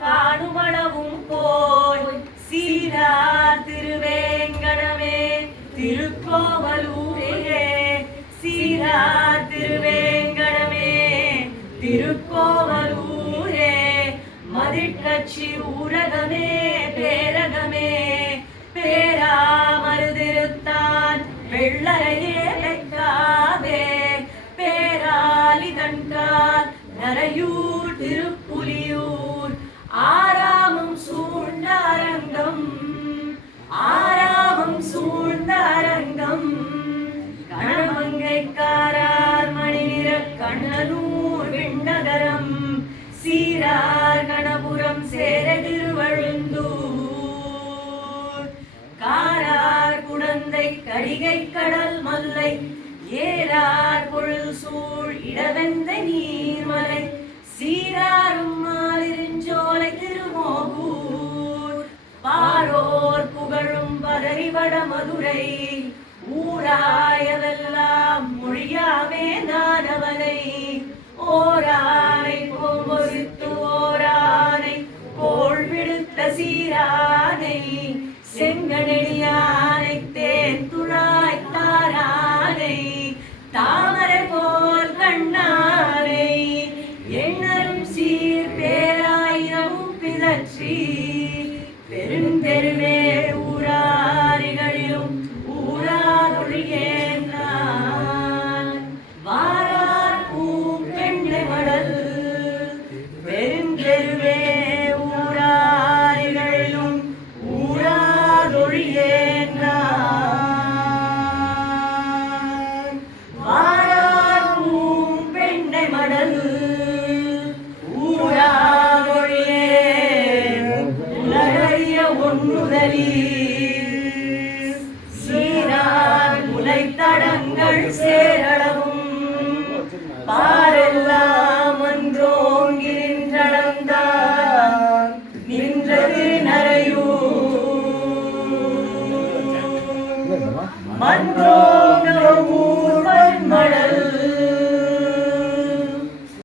காணுமளவும் போய் சீரார் திருவேங்கடமே திருக்கோவலூரே சீரார் திருவேங்கடமே திருக்கோவலூரே மதிட்கட்சி ஊரகமே பேரகமே பேராமருதிருத்தான் வெள்ளரையே வெக்காவே பேராலிதன்கால் நரையூர் திருப்புலியூர் ஆராமம் சூழ்ந்த அரங்கம் ஆராமம் சூழ்ந்த அரங்கம் கணமங்கைக்காரார் மணிநிற கண்ணனூர் விண்ணகரம் சீரார் கணபுரம் சேர திருவழுந்தூர் காரார் குடந்தை கடிகை கடல் மல்லை ஏரார் பொருள் சூழ் இடவெந்த நீர்மலை சீராரும் மாலிருஞ்சோலை திருமோகூர் பாரோர் புகழும் பதறிவட மதுரை ஊராயவெல்லாம் மொழியாவே நானவனை ஓரானை போம்பொறித்து ஓரானை கோள் விடுத்த சீரானை செங்கனெடியானை தேன் துழாய் தாரானை தாமரை போல் கண்ணானை எண்ணரும் சீர் பேராயிரமும் பிதற்றி பெருந்தெருவே ஊராரிகளிலும் ஊராதொழியேன் நான் வாரார் பூம் பெண்ணை மடல் பெருந்தெருவே ஊராரிகளிலும் ஊராதொழியேன் நான் வாரார் பூம் பெண்ணை மடல் ஊராதொழியேன் உலகறிய ஒன்றுதலி சீரார் முளைத்தடங்கள் சேரளவும் பாரெல்லாம் அன்றோங்கி நின்றளந்தான் நின்றது நரையூர் மன்றோங்கூர்